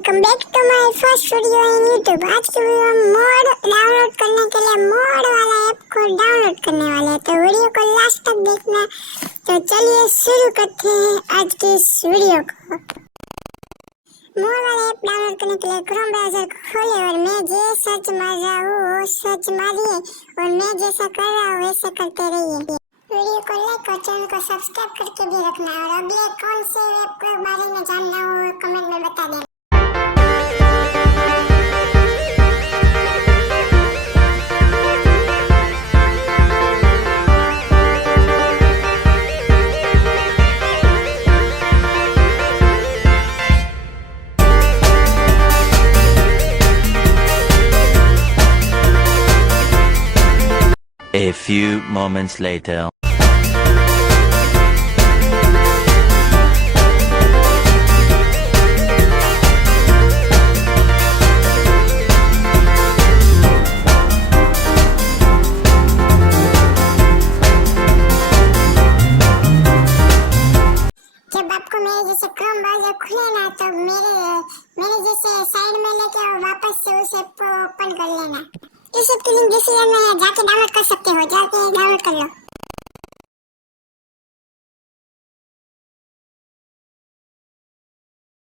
Welcome back to my first video in YouTube. आज की video में मोड डाउनलोड करने के लिए मोड वाला ऐप को डाउनलोड करने वाले हैं, तो वीडियो को लास्ट तक देखना। तो चलिए शुरू करते हैं आज की इस वीडियो को। मोड वाला ऐप डाउनलोड करने के लिए क्रोम ब्राउजर को खोले और मैं जो सर्च मार रहा हूँ वो सर्च मारिए और मैं जैसा कर रहा हूँ वैसे करते रहिए। वीडियो को लाइक और चैनल को सब्सक्राइब करके भी रखना और अगले कौन से ऐप के बारे में जानना हो कमेंट में बता देना। A few moments later. जब आपको मेरे जैसे क्रोम ब्राउजर खुले ना तो मेरे जैसे साइड में लेके और वापस से उसे ओपन कर लेना। इस ऐप की लिंक डिस्क्रिप्शन में है, जाके डाउनलोड कर सकते हो, जाके डाउनलोड कर लो।